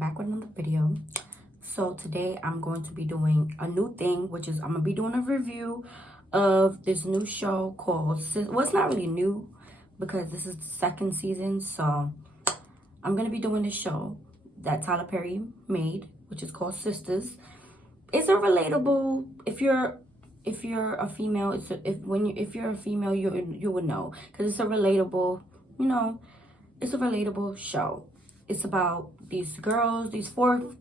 back with another video. So today I'm going to be doing a new thing, which is I'm gonna be doing a review of this new show called well, it's not really new because this is the second season. So I'm gonna be doing this show that Tyler Perry made, which is called Sistas. It's a relatable, if you're a female, if you're a female, you would know, because it's a relatable, it's a relatable show. It's about these girls, these four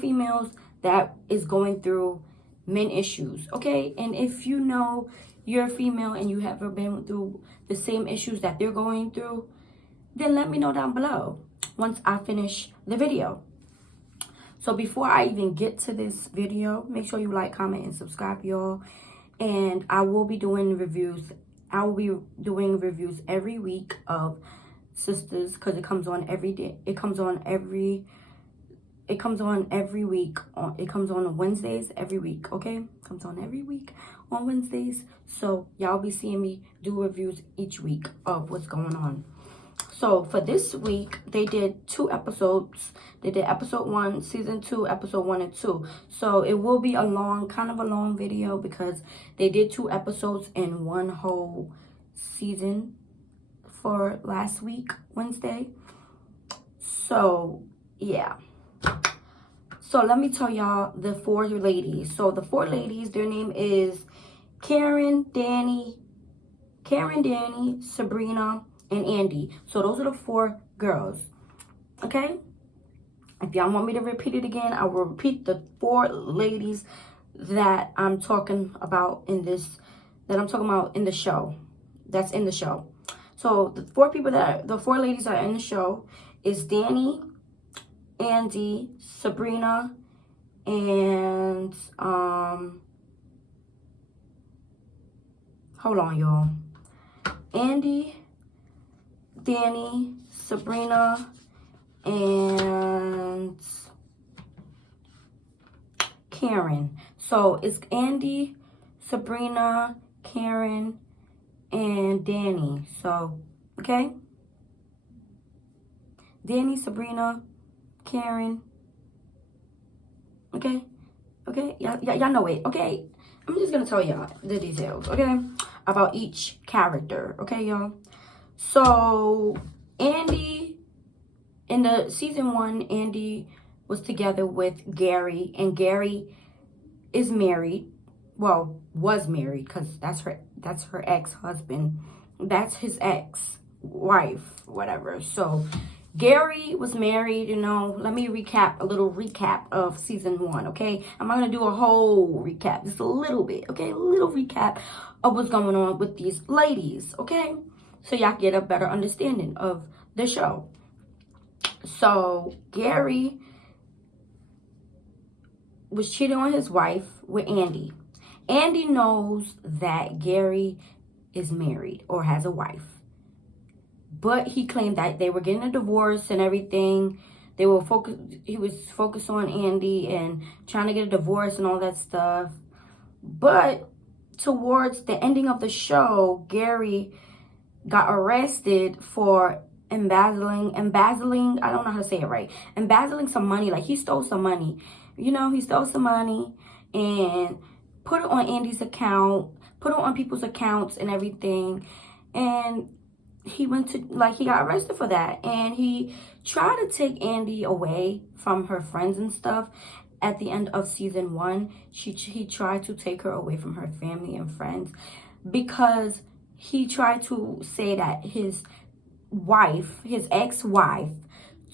females that is going through men issues, okay? And if you know you're a female and you have ever been through the same issues that they're going through, then let me know down below once I finish the video. So before I even get to this video, make sure you like, comment, and subscribe, y'all. And I will be doing reviews. I will be doing reviews every week of Sistas, because it comes on every day. It comes on every week. It comes on Wednesdays every week, okay? It comes on every week on Wednesdays. So y'all be seeing me do reviews each week of what's going on. So for this week, they did 2 episodes. They did episode 1, season 2, episode 1 and 2. So it will be kind of a long video, because they did 2 episodes in one whole season for last week, Wednesday. So yeah. So let me tell y'all the 4 ladies. So the 4 ladies, their name is Karen, Danny, Sabrina, and Andy. So those are the 4 girls, okay? If y'all want me to repeat it again, I will repeat the 4 ladies that I'm talking about in the show. That's in the show. So the 4 ladies that are in the show is Danny, Andy, Sabrina, and hold on, y'all. Andy, Danny, Sabrina, and Karen. So it's Andy, Sabrina, Karen, and Danny. So, okay? Danny, Sabrina, Karen. Okay? Okay? Y'all know it. Okay? I'm just gonna tell y'all the details, okay? About each character. Okay, y'all? So Andy, in the season 1, Andy was together with Gary, and Gary is married. Well, was married, because that's her ex-husband. That's his ex-wife, whatever. So Gary was married, Let me a little recap of season 1, okay? I'm not gonna do a whole recap, just a little bit, okay? A little recap of what's going on with these ladies, okay? So y'all get a better understanding of the show. So Gary was cheating on his wife with Andy. Andy knows that Gary is married or has a wife, but he claimed that they were getting a divorce and everything. He was focused on Andy and trying to get a divorce and all that stuff. But towards the ending of the show, Gary got arrested for embezzling, I don't know how to say it right. Embezzling some money, like he stole some money. He stole some money and put it on Andy's account, put it on people's accounts and everything. And he got arrested for that. And he tried to take Andy away from her friends and stuff. At the end of season 1, he tried to take her away from her family and friends, because he tried to say that his ex-wife,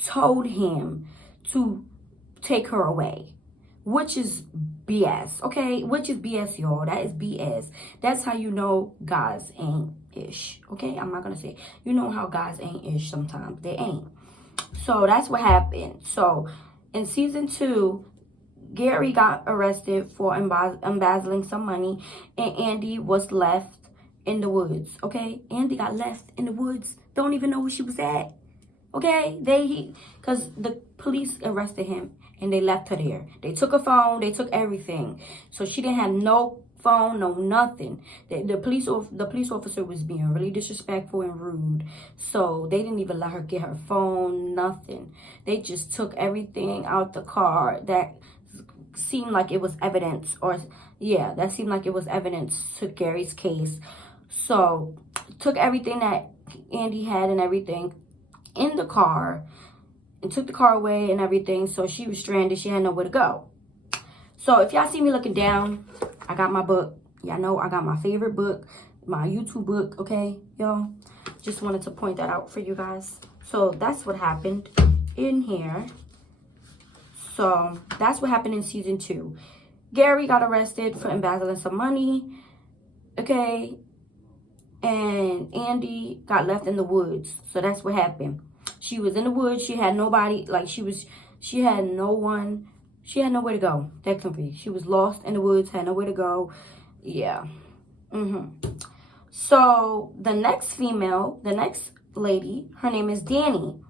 told him to take her away, which is BS, okay? Which is BS, y'all. That is BS. That's how you know guys ain't ish, okay? I'm not gonna say, how guys ain't ish sometimes. They ain't. So that's what happened. So in season 2, Gary got arrested for embezzling some money, and Andy was left in the woods, okay? Andy got left in the woods. Don't even know where she was at, okay? Because the police arrested him, and they left her there. They took her phone. They took everything. So she didn't have no phone, no nothing. The police officer was being really disrespectful and rude. So they didn't even let her get her phone, nothing. They just took everything out the car that seemed like it was evidence, or yeah, that seemed like it was evidence to Gary's case. So took everything that Andy had and everything in the car and took the car away and everything. So she was stranded. She had nowhere to go. So if y'all see me looking down, I got my book. Y'all know I got my favorite book, my YouTube book, okay, y'all? Just wanted to point that out for you guys. So that's what happened in here. So that's what happened in season 2. Gary got arrested for embezzling some money, okay? And Andy got left in the woods. So that's what happened. She was in the woods. She had nobody, like she had no one. She had nowhere to go, technically. She was lost in the woods, had nowhere to go. Yeah. So the next lady, her name is Danny.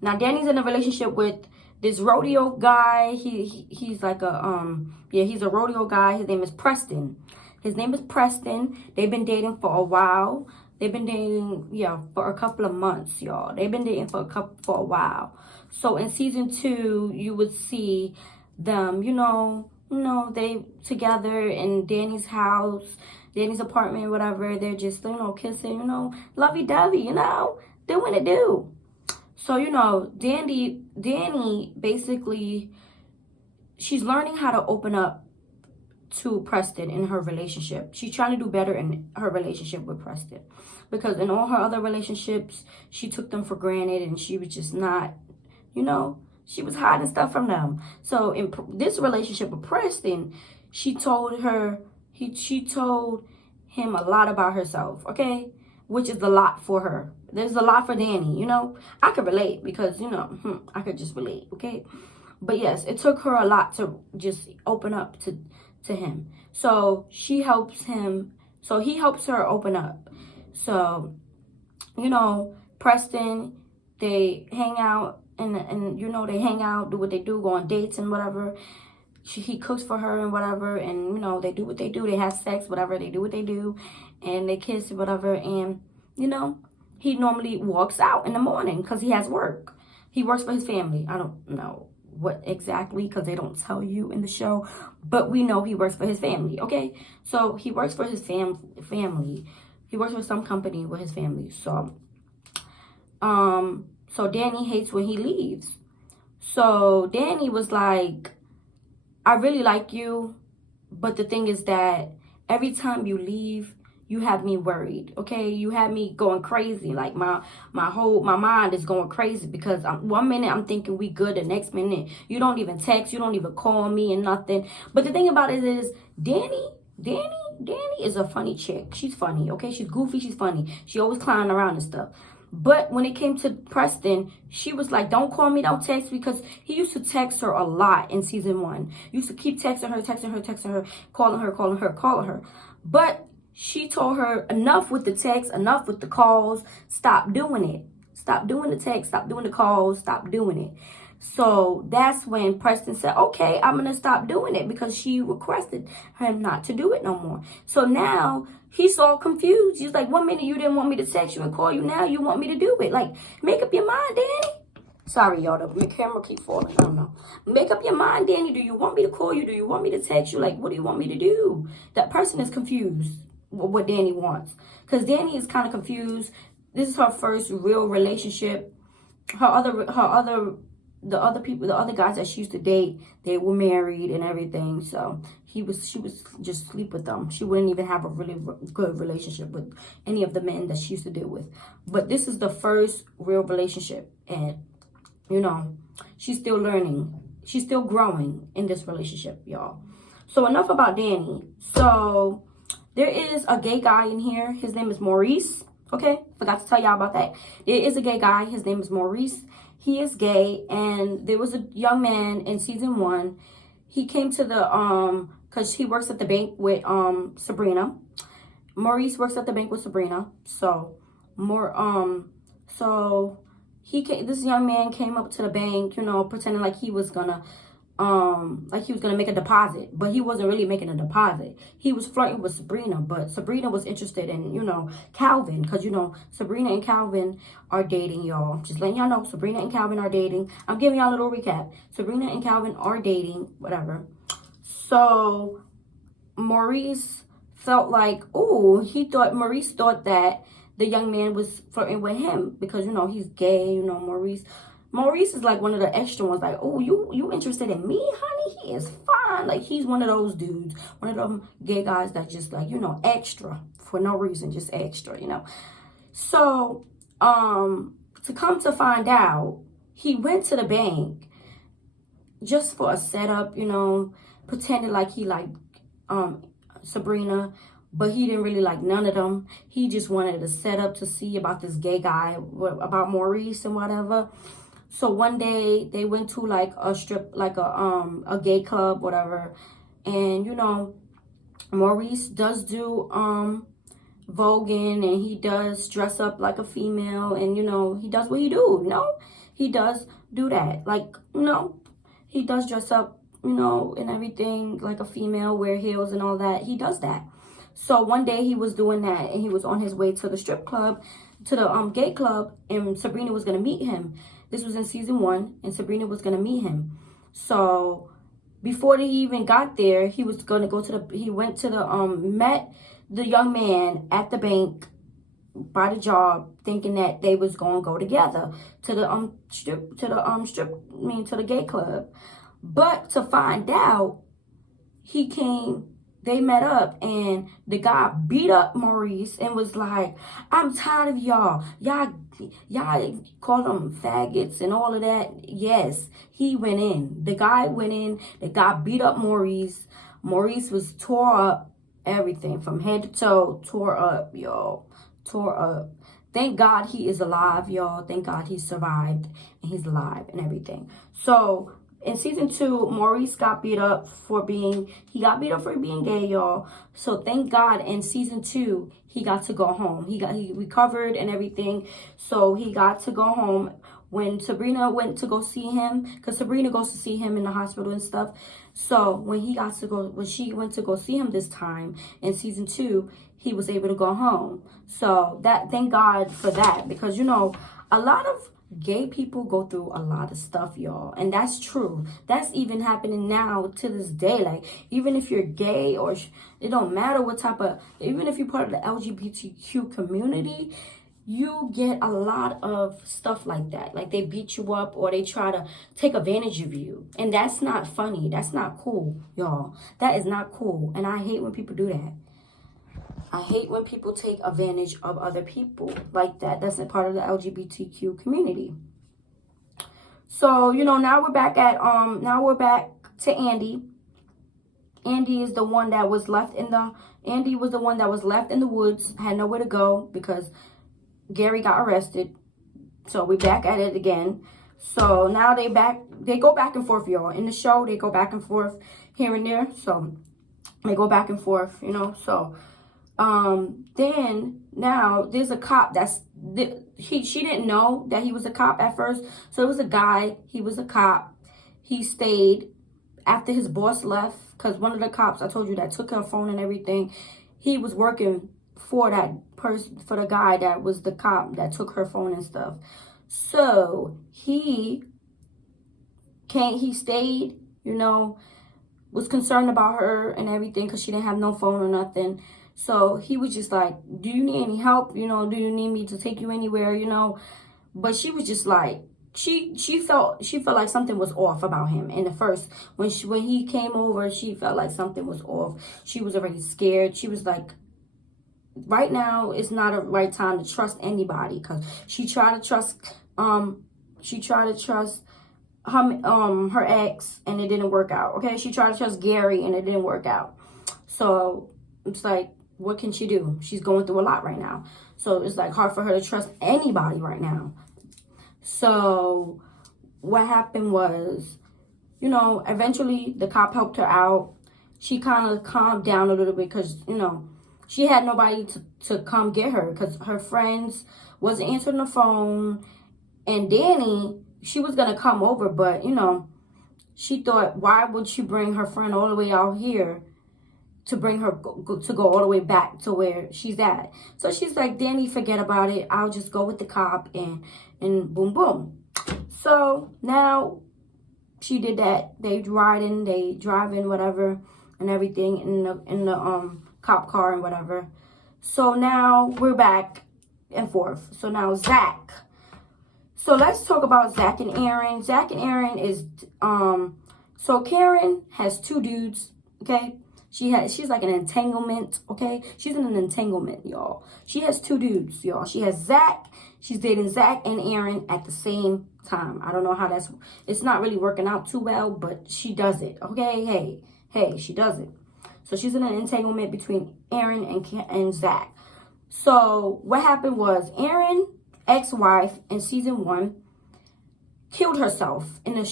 Now, Danny's in a relationship with this rodeo guy. He's like a, he's a rodeo guy. His name is Preston. They've been dating for a while. They've been dating, for a couple of months, y'all. They've been dating for a while. So in season 2, you would see them, they together in Danny's house, Danny's apartment, whatever. They're just, kissing, lovey-dovey, doing it do. So, Danny basically, she's learning how to open up to Preston in her relationship. She's trying to do better in her relationship with Preston, because in all her other relationships, she took them for granted and she was just not, she was hiding stuff from them. So in this relationship with Preston, she told him a lot about herself, okay? Which is a lot for her. There's a lot for Danny, I could relate because, I could just relate, okay? But yes, it took her a lot to just open up to him. So she helps him. So he helps her open up. So, Preston, they hang out and they hang out, do what they do, go on dates and whatever. He cooks for her and whatever, and they do what they do. They have sex, whatever. They do what they do, and they kiss, whatever. And he normally walks out in the morning because he has work. He works for his family. I don't know what exactly, because they don't tell you in the show, but we know he works for his family, okay? So he works for his family. He works for some company with his family. So so Danny hates when he leaves. So Danny was like, I really like you, but the thing is that every time you leave, you have me worried, okay? You have me going crazy. Like my mind is going crazy, because one minute I'm thinking we good, the next minute you don't even text, you don't even call me and nothing. But the thing about it is, Danny is a funny chick. She's funny, okay? She's goofy, she's funny. She always clowning around and stuff. But when it came to Preston, she was like, don't call me, don't text, because he used to text her a lot in season 1. Used to keep texting her, calling her. But she told her, enough with the text, enough with the calls, stop doing it. Stop doing the text, stop doing the calls, stop doing it. So that's when Preston said, okay, I'm going to stop doing it, because she requested him not to do it no more. So now he's all confused. He's like, one minute you didn't want me to text you and call you. Now you want me to do it. Like, make up your mind, Danny. Sorry, y'all. The camera keep falling. I don't know. Make up your mind, Danny. Do you want me to call you? Do you want me to text you? Like, what do you want me to do? That person is confused with what Danny wants, because Danny is kind of confused. This is her first real relationship. The other guys that she used to date, they were married and everything. So she was just sleep with them. She wouldn't even have a really good relationship with any of the men that she used to deal with. But this is the first real relationship, and she's still learning. She's still growing in this relationship, y'all. So enough about Danny. So there is a gay guy in here. His name is Maurice. Okay, forgot to tell y'all about that. There is a gay guy. His name is Maurice. He is gay, and there was a young man in season 1. He came to the because he works at the bank with Sabrina. Maurice works at the bank with Sabrina. So this young man came up to the bank, pretending like he was gonna like he was gonna make a deposit, but he wasn't really making a deposit. He was flirting with Sabrina, but Sabrina was interested in, Calvin, because Sabrina and Calvin are dating, y'all. Just letting y'all know, Sabrina and Calvin are dating. I'm giving y'all a little recap. Sabrina and Calvin are dating, whatever. So Maurice felt like, Maurice thought that the young man was flirting with him because, he's gay, Maurice is like one of the extra ones, like, oh, you interested in me, honey? He is fine. Like, he's one of those dudes, one of them gay guys that just, like, extra for no reason, just extra, So, to come to find out, he went to the bank just for a setup, pretended like he liked Sabrina, but he didn't really like none of them. He just wanted to set up to see about this gay guy, about Maurice and whatever. So one day they went to like a strip, like a gay club, whatever. And, Maurice does do voguing, and he does dress up like a female, and, he does what he do, he does do that. Like, he does dress up, and everything like a female, wear heels and all that. He does that. So one day he was doing that, and he was on his way to the strip club, to the gay club, and Sabrina was going to meet him. This was in season 1, and Sabrina was going to meet him. So before they even got there, he was going to go to he went to met the young man at the bank by the job, thinking that they was going to go together to the gay club. But to find out, they met up, and the guy beat up Maurice and was like, I'm tired of y'all call them faggots and all of that. Yes, he went in. The guy went in. The guy beat up Maurice. Maurice was tore up, everything from head to toe, tore up, y'all. Tore up. Thank God he is alive, y'all. Thank God he survived, and he's alive and everything. So in season 2, Maurice got beat up for being gay, y'all. So thank God in season 2, he got to go home. He recovered and everything. So he got to go home when Sabrina went to go see him, because Sabrina goes to see him in the hospital and stuff. So when she went to go see him this time in season 2, he was able to go home. So thank God for that, because, a lot of gay people go through a lot of stuff, y'all, and that's true. That's even happening now to this day. Like, even if you're gay, or it don't matter what type of, even if you're part of the LGBTQ community, you get a lot of stuff like that. Like, they beat you up, or they try to take advantage of you, and that's not funny. That's not cool, y'all. That is not cool, and I hate when people do that. I hate when people take advantage of other people like that. That's a part of the LGBTQ community. So, now we're back to Andy. Andy is the one that was left in the woods, had nowhere to go because Gary got arrested. So we're back at it again. So now they go back and forth, y'all. In the show, they go back and forth here and there. So they go back and forth, so then now there's a cop she didn't know that he was a cop at first. So it was a guy, he was a cop. He stayed after his boss left, because one of the cops, I told you, that took her phone and everything, he was working for that person, for the guy that was the cop that took her phone and stuff. So he stayed, was concerned about her and everything, because she didn't have no phone or nothing. So he was just like, do you need any help? Do you need me to take you anywhere? But she was just like, she felt like something was off about him. And the first, when he came over, she felt like something was off. She was already scared. She was like, right now it's not a right time to trust anybody, because she tried to trust her ex, and it didn't work out. Okay, she tried to trust Gary, and it didn't work out. So it's like, what can she do? She's going through a lot right now. So it's like hard for her to trust anybody right now. So what happened was, eventually the cop helped her out. She kind of calmed down a little bit, because, she had nobody to come get her, because her friends wasn't answering the phone. And Danny, she was going to come over, but, she thought, why would she bring her friend all the way out here to bring her to go all the way back to where she's at? So she's like, Danny, forget about it. I'll just go with the cop and boom, boom. So now she did that. They driving, whatever, and everything in the cop car and whatever. So now we're back and forth. So now Zach. So let's talk about Zach and Aaron. Zach and Aaron is so Karen has two dudes, okay? She's like an entanglement, okay? She's in an entanglement, y'all. She has two dudes, y'all. She has Zach. She's dating Zach and Aaron at the same time. I don't know how it's not really working out too well, but she does it, okay? Hey, she does it. So she's in an entanglement between Aaron and Zach. So what happened was Aaron, ex-wife in season 1, killed herself in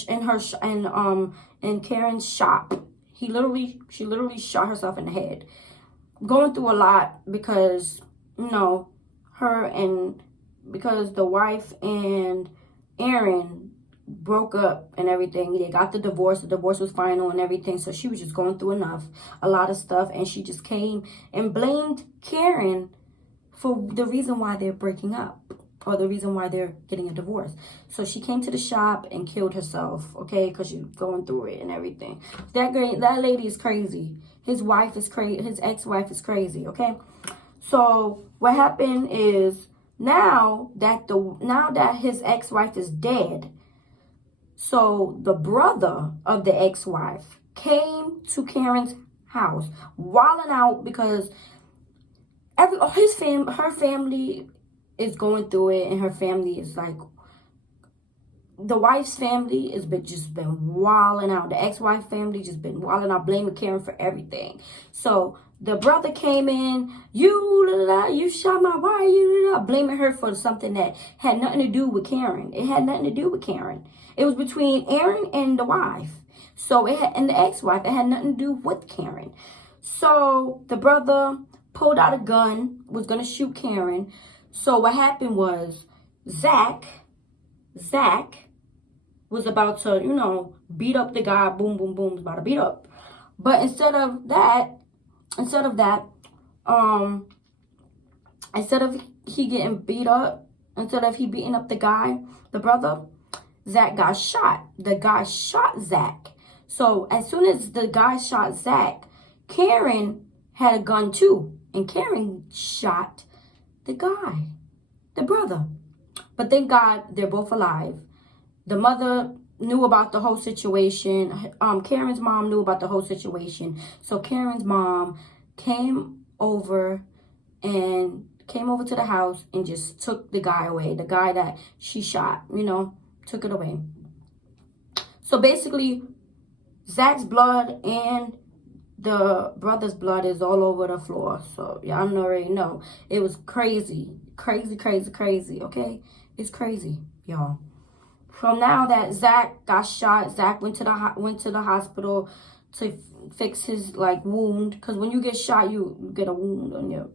Karen's shop. She literally shot herself in the head. Going through a lot because, because the wife and Aaron broke up and everything. They got the divorce. The divorce was final and everything. So she was just going through a lot of stuff. And she just came and blamed Karen for the reason why they're breaking up, or the reason why they're getting a divorce. So she came to the shop and killed herself, okay, because she's going through it and everything. That lady is crazy. His wife is crazy. His ex-wife is crazy, okay? So what happened is now that his ex-wife is dead, so the brother of the ex-wife came to Karen's house, wilding out because her family is going through it, and her family is like, the wife's family has just been wilding out. The ex-wife family just been wilding out, blaming Karen for everything. So the brother came in, you shot my wife, blaming her for something that had nothing to do with Karen. It had nothing to do with Karen. It was between Aaron and the wife. And the ex-wife. It had nothing to do with Karen. So the brother pulled out a gun, was going to shoot Karen. So what happened was Zach was about to, beat up the guy. Boom, boom, boom, was about to beat up. But instead of he getting beat up, instead of he beating up the guy, the brother, Zach got shot. The guy shot Zach. So as soon as the guy shot Zach, Karen had a gun too. And Karen shot the guy, the brother. But thank God they're both alive. The mother knew about the whole situation. Karen's mom knew about the whole situation. So Karen's mom came over to the house and just took the guy away. The guy that she shot, took it away. So basically, Zach's blood and the brother's blood is all over the floor. So y'all already know. It was crazy. Crazy, okay? It's crazy, y'all. From now that Zach got shot, Zach went to the hospital to fix his wound, because when you get shot, you get a wound on your.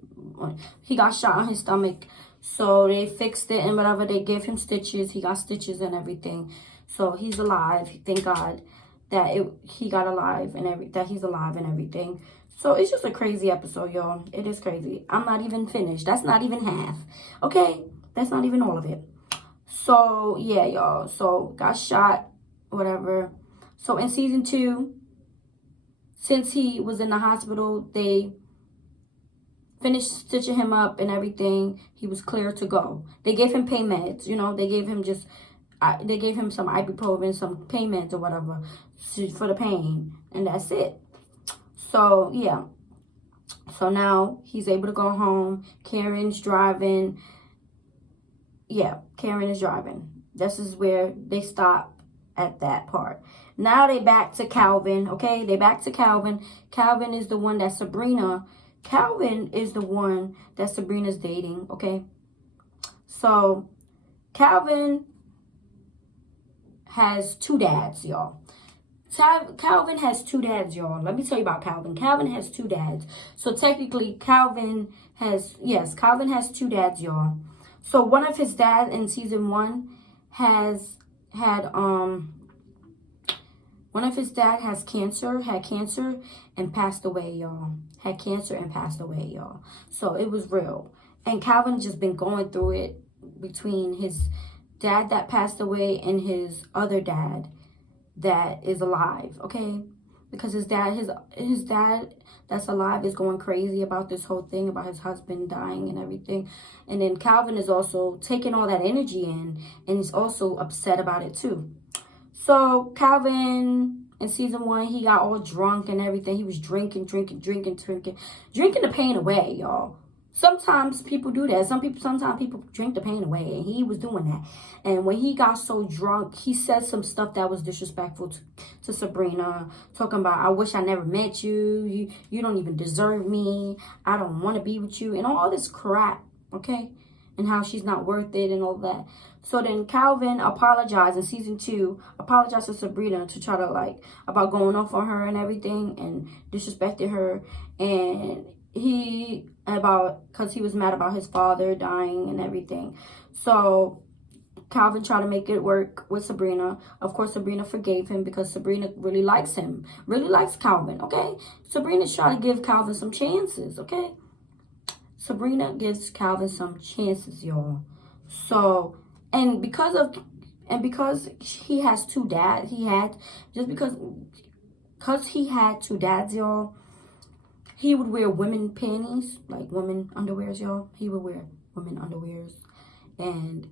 He got shot on his stomach, so they fixed it and whatever. They gave him stitches. He got stitches and everything, so he's alive. Thank God that he's alive and everything. So it's just a crazy episode, y'all. It is crazy. I'm not even finished. That's not even half. Okay, that's not even all of it. So yeah, y'all. So got shot, whatever. So in season 2, since he was in the hospital, they finished stitching him up and everything. He was clear to go. They gave him pain meds. They gave him some ibuprofen, some pain meds or whatever for the pain, and that's it. So yeah. So now he's able to go home. Karen's driving. Yeah, Karen is driving. This is where they stop at that part. Now they back to Calvin, okay? They back to Calvin. Calvin is the one that Sabrina's dating, okay? So Calvin has 2 dads, y'all. Calvin has 2 dads, y'all. Let me tell you about Calvin. Calvin has 2 dads. So technically, Calvin has 2 dads, y'all. So one of his dads in season 1 had One of his dad had cancer and passed away, y'all. Had cancer and passed away, y'all. So it was real. And Calvin just been going through it between his dad that passed away and his other dad that is alive, okay? Because his dad that's alive is going crazy about this whole thing about his husband dying and everything. And then Calvin is also taking all that energy in, and he's also upset about it too. So Calvin in season 1, he got all drunk and everything. He was drinking the pain away, y'all. Sometimes people do that. Sometimes people drink the pain away, and he was doing that. And when he got so drunk, he said some stuff that was disrespectful to Sabrina, talking about, I wish I never met you. You don't even deserve me. I don't want to be with you, and all this crap, okay? And how she's not worth it and all that. So then Calvin apologized in season 2, apologized to Sabrina to try to about going off on her and everything and disrespected her. And because he was mad about his father dying and everything. So Calvin tried to make it work with Sabrina. Of course, Sabrina forgave him because Sabrina really likes him. Really likes Calvin, okay? Sabrina's trying to give Calvin some chances, okay? Sabrina gives Calvin some chances, y'all. So, because he has 2 dads, because he had 2 dads, y'all, he would wear women panties, like women underwears, y'all. He would wear women underwears. And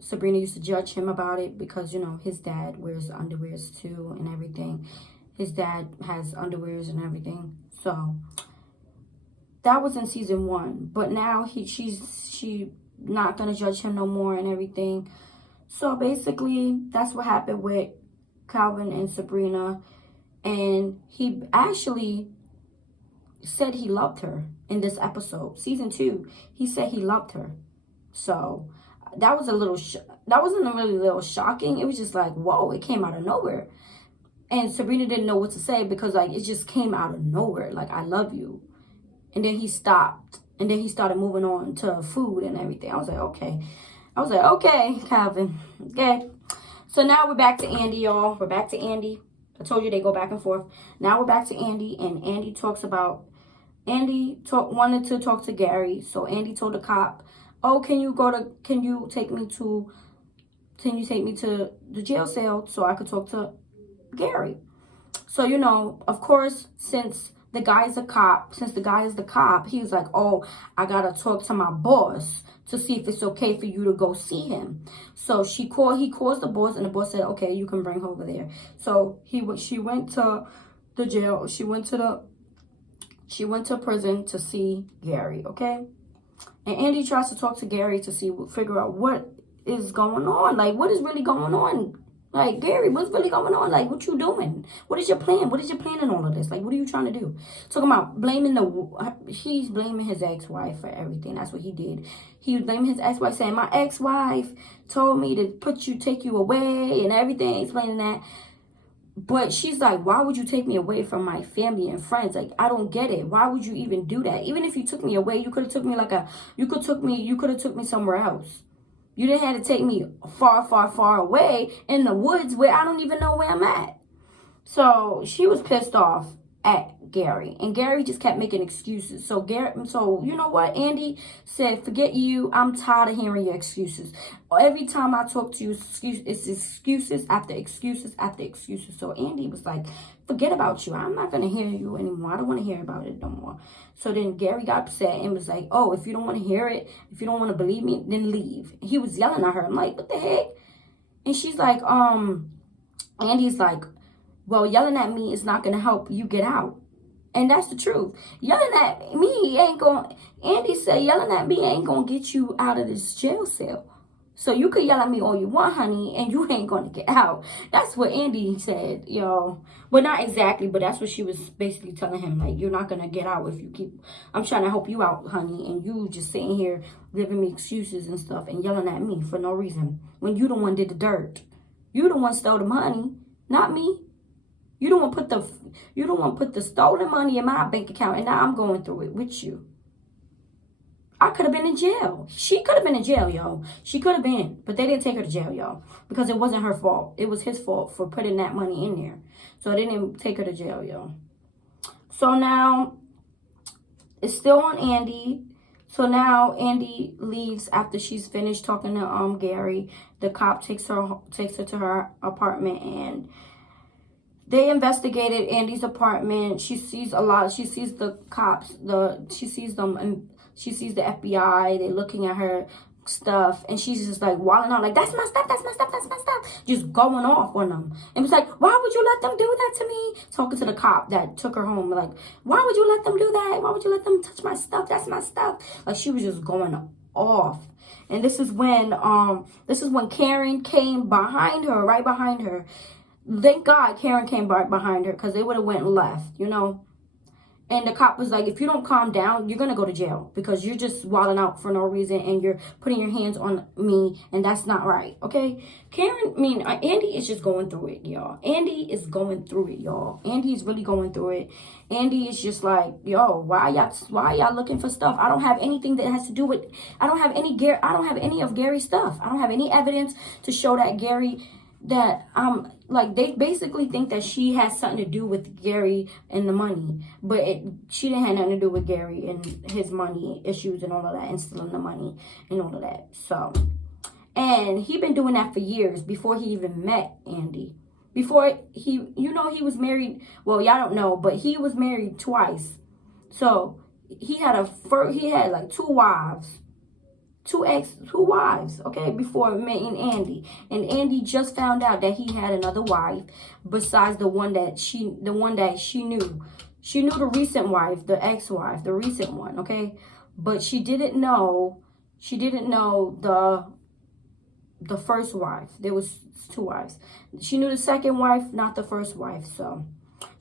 Sabrina used to judge him about it because, his dad wears underwears too and everything. His dad has underwears and everything. So that was in season 1. But now she not going to judge him no more and everything. So basically, that's what happened with Calvin and Sabrina. And he actually said he loved her in this episode. Season 2, he said he loved her. So that was that wasn't really a little shocking. It was just like, whoa, it came out of nowhere. And Sabrina didn't know what to say because it just came out of nowhere. Like, I love you. And then he stopped. And then he started moving on to food and everything. I was like, okay, Calvin. Okay. So now we're back to Andy, y'all. We're back to Andy. I told you they go back and forth. Now we're back to Andy. And Andy wanted to talk to Gary. So Andy told the cop, oh, can you take me to the jail cell so I could talk to Gary? So, of course, since the guy is the cop, he was like, oh, I gotta talk to my boss to see if it's okay for you to go see him. So he calls the boss, and the boss said, okay, you can bring her over there. So she went to the jail. She went to prison to see Gary, okay? And Andy tries to talk to Gary to figure out what is going on. Like, what is really going on? Like, Gary, what's really going on? Like, what you doing? What is your plan? What is your plan in all of this? Like, what are you trying to do? Talking about he's blaming his ex-wife for everything. That's what he did. He was blaming his ex-wife, saying, my ex-wife told me to take you away and everything, explaining that. But she's like, why would you take me away from my family and friends? Like, I don't get it. Why would you even do that? Even if you took me away, you could have took me you could have took me somewhere else. You didn't have to take me far, far, far away in the woods where I don't even know where I'm at. So she was pissed off at Gary, and Gary just kept making excuses. So you know what? Andy said, forget you. I'm tired of hearing your excuses. Every time I talk to you, it's excuses after excuses after excuses. So Andy was like, forget about you. I'm not going to hear you anymore. I don't want to hear about it no more. So then Gary got upset and was like, oh, if you don't want to hear it, if you don't want to believe me, then leave. He was yelling at her. I'm like, what the heck? And she's like, Andy's like, well, yelling at me is not going to help you get out. And that's the truth. Yelling at me Andy said, yelling at me ain't going to get you out of this jail cell. So you could yell at me all you want, honey, and you ain't going to get out. That's what Andy said, y'all. Well, not exactly, but that's what she was basically telling him. Like, you're not going to get out if you I'm trying to help you out, honey, and you just sitting here giving me excuses and stuff and yelling at me for no reason. When you the one did the dirt. You the one stole the money, not me. You don't want to put the stolen money in my bank account, and now I'm going through it with you. I could have been in jail. She could have been in jail, yo. She could have been, but they didn't take her to jail, yo, because it wasn't her fault. It was his fault for putting that money in there. So they didn't take her to jail, yo. So now it's still on Andy. So now Andy leaves after she's finished talking to Gary. The cop takes her to her apartment, and they investigated Andy's apartment. She sees a lot. She sees the cops. She sees them, and she sees the FBI. They're looking at her stuff, and she's just like wilding out, like, that's my stuff, that's my stuff, that's my stuff, just going off on them. And was like, why would you let them do that to me? Talking to the cop that took her home, like, why would you let them do that? Why would you let them touch my stuff? That's my stuff. Like, she was just going off. And this is when Karen came behind her, right behind her. Thank God Karen came right behind her, because they would have went left, you know. And the cop was like, if you don't calm down, you're going to go to jail, because you're just wilding out for no reason, and you're putting your hands on me, and that's not right, okay? Andy is just going through it, y'all. Andy is going through it, y'all. Andy is really going through it. Andy is just like, yo, why y'all looking for stuff? I don't have anything that has to do with, I don't have any of Gary's stuff. I don't have any evidence to show that like, they basically think that she has something to do with Gary and the money, but she didn't have nothing to do with Gary and his money issues and all of that, and stealing the money and all of that. So, and he been doing that for years before he even met Andy. Before he was married. Well, y'all don't know, but he was married twice. So he had like two wives. Two wives, okay, before meeting Andy. And Andy just found out that he had another wife besides the one that she knew. She knew the recent wife, the ex-wife, the recent one, okay? But she didn't know the first wife. There was two wives. She knew the second wife, not the first wife. So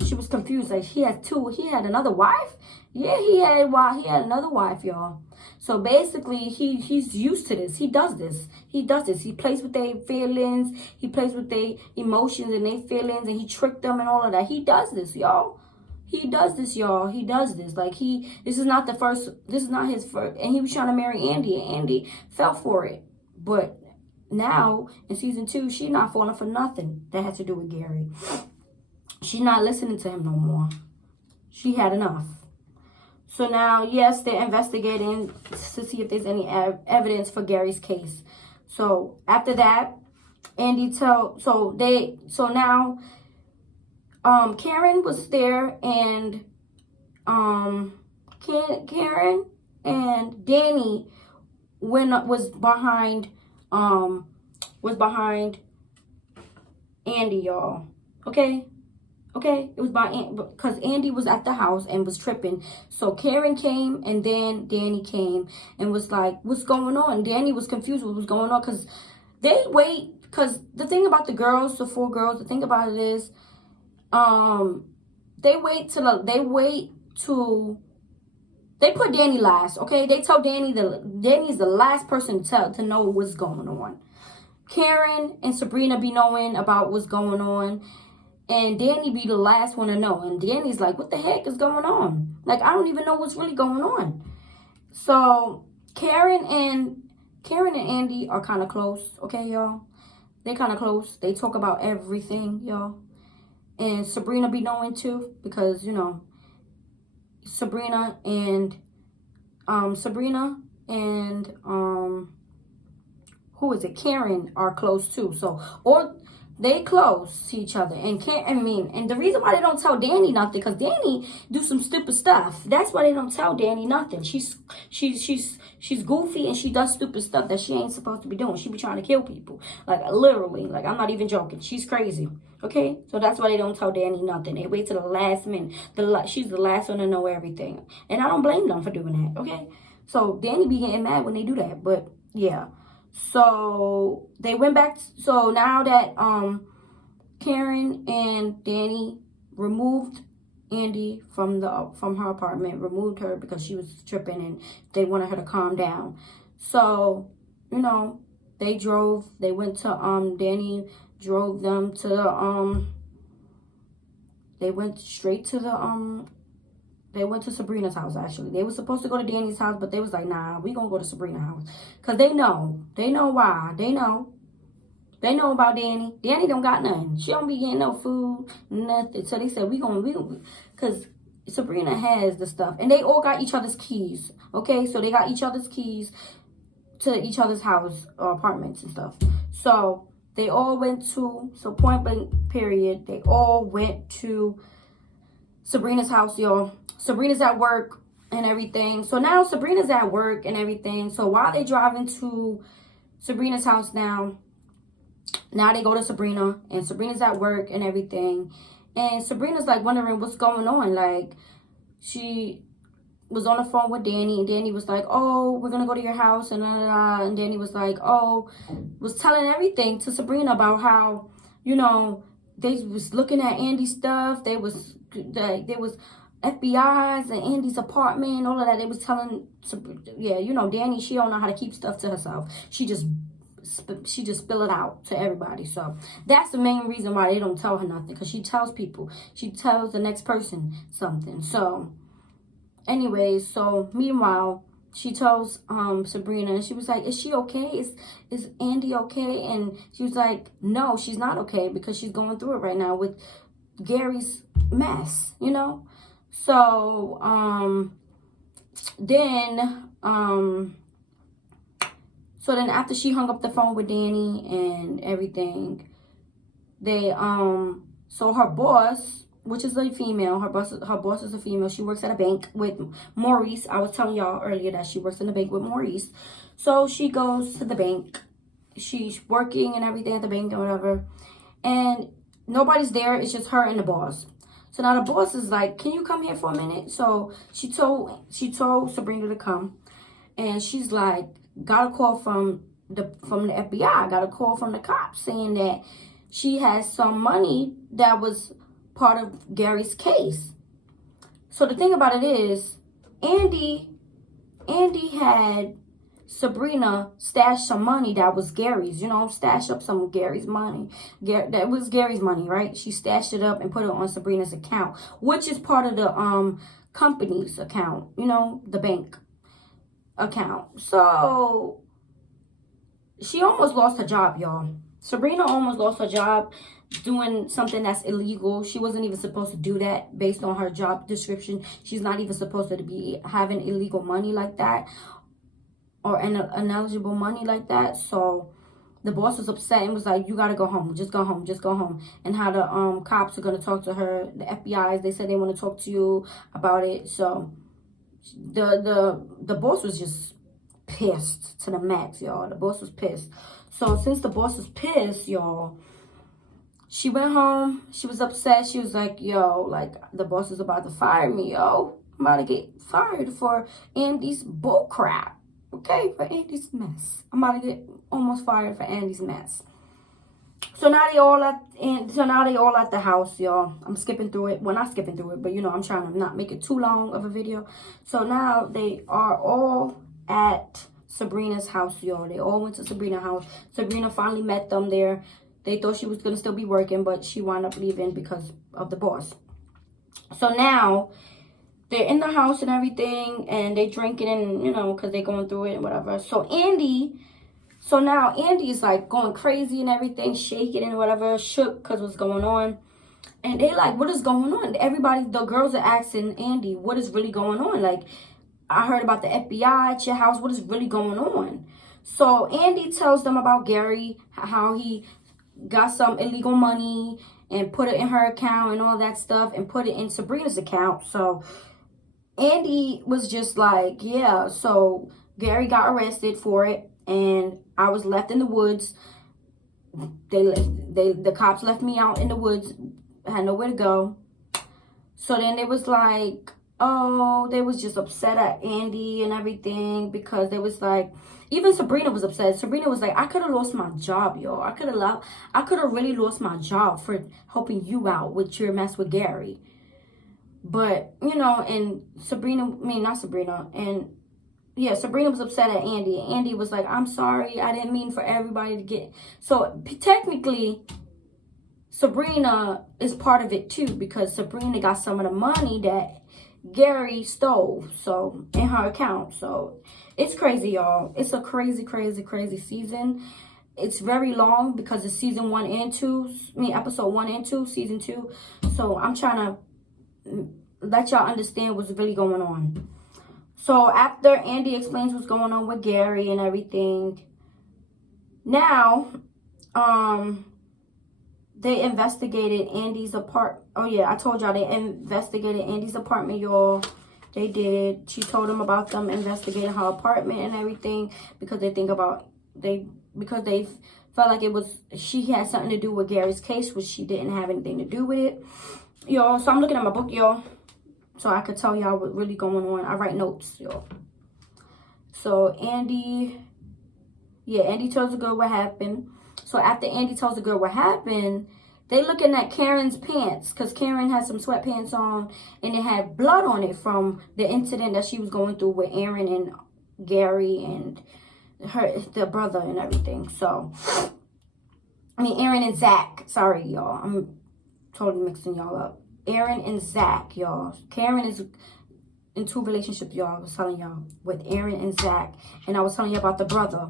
she was confused. Like, he had another wife? Yeah, he had another wife, y'all. So basically, he's used to this. He does this. He plays with their feelings. He plays with their emotions and their feelings, and he tricked them and all of that. He does this, y'all. He does this, y'all. He does this. Like, this is not his first. And he was trying to marry Andy, and Andy fell for it. But now, in season 2, she's not falling for nothing that has to do with Gary. She's not listening to him no more. She had enough. So now, yes, they're investigating to see if there's any evidence for Gary's case. So after that, now Karen was there, and Karen and Danny was behind Andy, y'all. Okay, it was because Andy was at the house and was tripping. So Karen came, and then Danny came and was like, what's going on? Danny was confused with what was going on, because because the thing about the 4 girls, the thing about it is, they put Danny last, okay? They tell Danny's the last person to know what's going on. Karen and Sabrina be knowing about what's going on, and Danny be the last one to know. And Danny's like, what the heck is going on? Like, I don't even know what's really going on. So Karen and Andy are kind of close, okay, y'all? They kind of close. They talk about everything, y'all. And Sabrina be knowing too, because, you know, Sabrina and who is it? Karen are close too. So, or they close to each other. And and the reason why they don't tell Danny nothing, because Danny do some stupid stuff. That's why they don't tell Danny nothing. She's goofy, and she does stupid stuff that she ain't supposed to be doing. She be trying to kill people. Like, literally. Like, I'm not even joking. She's crazy. Okay? So that's why they don't tell Danny nothing. They wait till the last minute. She's the last one to know everything. And I don't blame them for doing that. Okay? So Danny be getting mad when they do that. But yeah. So they went back. So now that Karen and Danny removed Andy from her apartment, removed her because she was tripping, and they wanted her to calm down. So, you know, they went to Danny drove them to they went straight to the They went to Sabrina's house, actually. They were supposed to go to Danny's house, but they was like, nah, we gonna go to Sabrina's house. Because they know. They know why. They know. They know about Danny. Danny don't got nothing. She don't be getting no food, nothing. So they said, we gonna, because Sabrina has the stuff. And they all got each other's keys. Okay? So they got each other's keys to each other's house or apartments and stuff. So they all went to, so point blank period, they all went to Sabrina's house, y'all. Sabrina's at work and everything. So now Sabrina's at work and everything. So while they driving to Sabrina's house now they go to Sabrina, and Sabrina's at work and everything. And Sabrina's like wondering what's going on. Like, she was on the phone with Danny, and Danny was like, oh, we're gonna go to your house, and and Danny was like, oh, was telling everything to Sabrina about how, you know, they was looking at Andy's stuff. There was FBI's and Andy's apartment and all of that. They was telling, yeah, you know, Danny, she don't know how to keep stuff to herself. She just spill it out to everybody. So that's the main reason why they don't tell her nothing, because she tells people. She tells the next person something. So anyways, so meanwhile, she tells Sabrina, and she was like, is she okay? Is Andy okay? And she was like, no, she's not okay, because she's going through it right now with Gary's mess, you know? So so then after she hung up the phone with Danny and everything, they so her boss, which is a female, her boss is a female. She works at a bank with Maurice. I was telling y'all earlier that she works in the bank with Maurice. So she goes to the bank. She's working and everything at the bank and whatever. And nobody's there. It's just her and the boss. So now the boss is like, can you come here for a minute? So she told Sabrina to come. And she's like, got a call from the FBI, got a call from the cops saying that she has some money that was part of Gary's case. So the thing about it is, Andy had Sabrina stash some money that was Gary's, you know, stash up some of Gary's money. That was Gary's money, right? She stashed it up and put it on Sabrina's account, which is part of the company's account, you know, the bank account. So she almost lost her job, y'all. Sabrina almost lost her job doing something that's illegal. She wasn't even supposed to do that based on her job description. She's not even supposed to be having illegal money like that, or ineligible money like that. So the boss was upset and was like, you gotta go home. Just go home. Just go home. And how the cops are gonna talk to her. The FBI's, they said they want to talk to you about it. So the boss was just pissed to the max, y'all. The boss was pissed. So since the boss was pissed, y'all, she went home. She was upset. She was like, yo, like, the boss is about to fire me, yo. I'm about to get fired for Andy's bull crap. Okay, for Andy's mess. I'm about to get almost fired for Andy's mess. So now they all at the house, y'all. I'm skipping through it. Well, not skipping through it, but you know, I'm trying to not make it too long of a video. So now they are all at Sabrina's house, y'all. They all went to Sabrina's house. Sabrina finally met them there. They thought she was gonna still be working, but she wound up leaving because of the boss. So now they're in the house and everything, and they drinking, and you know, because they're going through it and whatever. So now Andy's like going crazy and everything, shaking and whatever, shook because what's going on. And they like, what is going on? Everybody, the girls are asking Andy, what is really going on? Like, I heard about the FBI at your house. What is really going on? So Andy tells them about Gary, how he got some illegal money and put it in her account and all that stuff and put it in Sabrina's account. So Andy was just like, yeah, so Gary got arrested for it, and I was left in the woods. The cops left me out in the woods. I had nowhere to go. So then it was like, oh, they was just upset at Andy and everything, because they was like, even Sabrina was upset. Sabrina was like, I could have lost my job, y'all. I could have really lost my job for helping you out with your mess with Gary. But, you know, and Sabrina was upset at Andy. And Andy was like, I'm sorry. I didn't mean for everybody to get. So technically, Sabrina is part of it too, because Sabrina got some of the money that Gary stole, so, in her account. So it's crazy, y'all. It's a crazy, crazy, crazy season. It's very long because it's season 1 and 2. I mean, episode 1 and 2, season 2. So I'm trying to let y'all understand what's really going on. So after Andy explains what's going on with Gary and everything, now, they investigated Andy's apartment. Oh yeah, I told y'all they investigated Andy's apartment, y'all. They did. She told them about them investigating her apartment and everything because they because they felt like she had something to do with Gary's case, which she didn't have anything to do with it, y'all. So I'm looking at my book, y'all, so I could tell y'all what's really going on. I write notes, y'all. So Andy tells the girl what happened. So after Andy tells the girl what happened, they looking at Karen's pants because Karen had some sweatpants on and it had blood on it from the incident that she was going through with Aaron and Gary and the brother and everything. So, I mean, Aaron and Zach. Sorry, y'all. I'm totally mixing y'all up. Aaron and Zach, y'all. Karen is in 2 relationships, y'all. I was telling y'all with Aaron and Zach. And I was telling you about the brother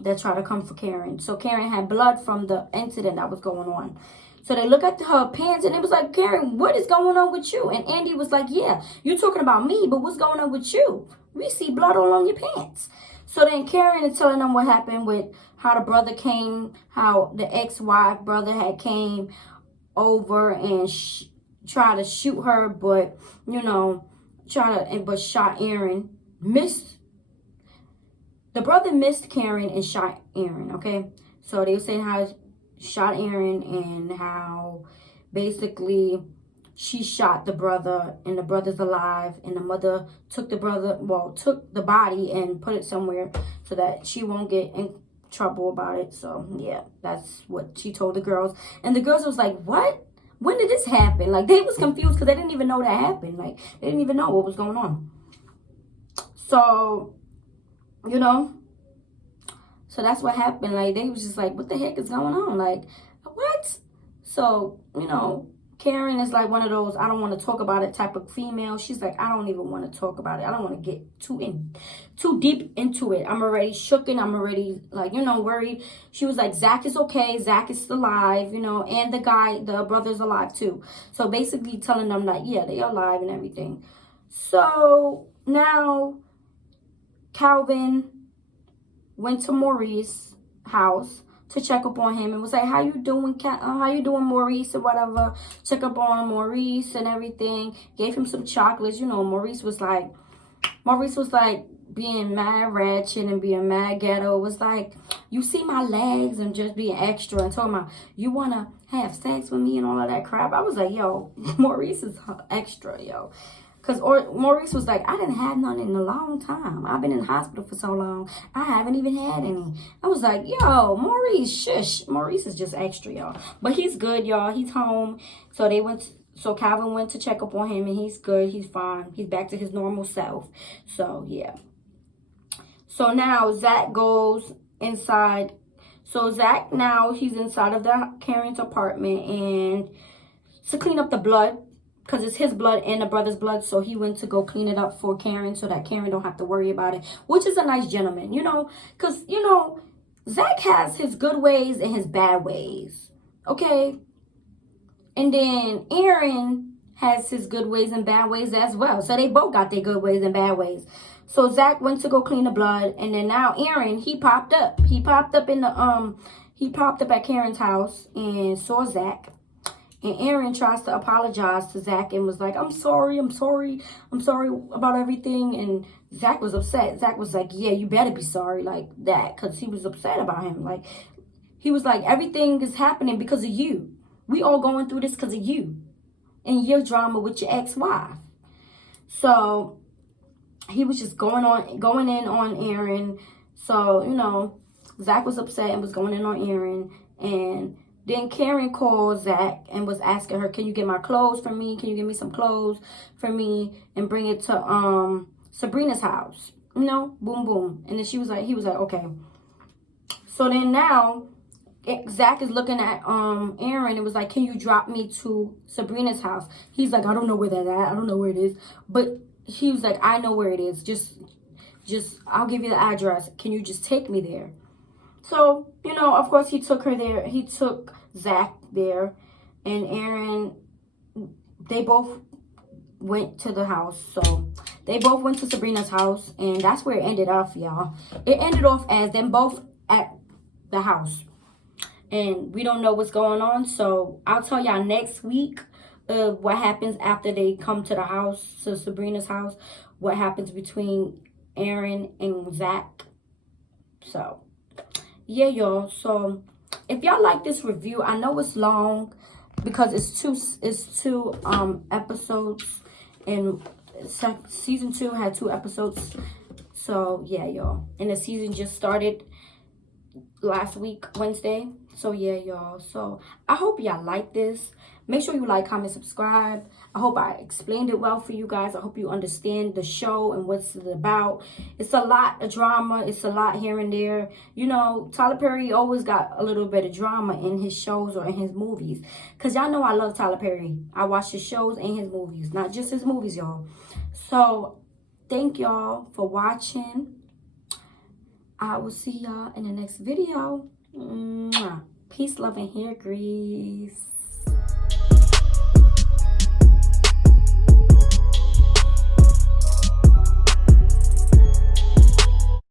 that tried to come for Karen. So Karen had blood from the incident that was going on. So they look at her pants and it was like, Karen, what is going on with you? And Andy was like, yeah, you're talking about me, but what's going on with you? We see blood all on your pants. So then Karen is telling them what happened with how the brother came, how the ex-wife brother had came over and tried to shoot her, but, you know, but shot Aaron, the brother missed Karen and shot Aaron, okay? So they were saying how he shot Aaron and how basically she shot the brother and the brother's alive and the mother took took the body and put it somewhere so that she won't get in trouble about it. So, yeah, that's what she told the girls. And the girls was like, what? When did this happen? Like, they was confused because they didn't even know that happened. Like, they didn't even know what was going on. So, you know, so that's what happened. Like, they was just like, what the heck is going on? Like, what? So, you know, Karen is like one of those, I don't want to talk about it type of female. She's like, I don't even want to talk about it. I don't want to get too deep into it. I'm already shooken. I'm already, like, you know, worried. She was like, Zach is okay. Zach is alive, you know, and the brother's alive too. So basically telling them that, yeah, they're alive and everything. So now Calvin went to Maurice's house to check up on him and was like, how you doing, Maurice, or whatever. Check up on Maurice and everything. Gave him some chocolates. You know, Maurice was like being mad ratchet and being mad ghetto. It was like, you see my legs, and just being extra and talking about, you want to have sex with me and all of that crap. I was like, yo, Maurice is extra, yo. Because Maurice was like, I didn't have none in a long time. I've been in the hospital for so long. I haven't even had any. I was like, yo, Maurice, shush. Maurice is just extra, y'all. But he's good, y'all. He's home. So Calvin went to check up on him, and he's good. He's fine. He's back to his normal self. So, yeah. So now Zach goes inside. So Zach now, he's inside of Karen's apartment, and to clean up the blood. Because it's his blood and the brother's blood. So he went to go clean it up for Karen so that Karen don't have to worry about it. Which is a nice gentleman, you know. Because, you know, Zach has his good ways and his bad ways. Okay? And then Aaron has his good ways and bad ways as well. So they both got their good ways and bad ways. So Zach went to go clean the blood. And then now Aaron, he popped up. He popped up at Karen's house and saw Zach. And Aaron tries to apologize to Zach and was like, I'm sorry about everything. And Zach was upset. Zach was like, yeah, you better be sorry like that. Because he was upset about him. Like, he was like, everything is happening because of you. We all going through this because of you. And your drama with your ex-wife. So, he was just going in on Aaron. So, you know, Zach was upset and was going in on Aaron. And then Karen called Zach and was asking her, can you get my clothes for me? Can you give me some clothes for me and bring it to Sabrina's house? You know, boom, boom. And then he was like, okay. So then now Zach is looking at Aaron and was like, can you drop me to Sabrina's house? He's like, I don't know where that's at. I don't know where it is. But he was like, I know where it is. Just I'll give you the address. Can you just take me there? So, you know, of course he took her there. He took Zach there. And Aaron, they both went to the house. So they both went to Sabrina's house. And that's where it ended off, y'all. It ended off as them both at the house. And we don't know what's going on. So I'll tell y'all next week what happens after they come to the house, to Sabrina's house. What happens between Aaron and Zach. So yeah, y'all. So if y'all like this review, I know it's long because it's two episodes, and season 2 had 2 episodes. So yeah, y'all. And the season just started last week, Wednesday. So yeah, y'all. So I hope y'all like this. Make sure you like, comment, subscribe. I hope I explained it well for you guys. I hope you understand the show and what's it about. It's a lot of drama. It's a lot here and there. You know, Tyler Perry always got a little bit of drama in his shows or in his movies. Because y'all know I love Tyler Perry. I watch his shows and his movies. Not just his movies, y'all. So thank y'all for watching. I will see y'all in the next video. Mwah. Peace, love, and hair grease.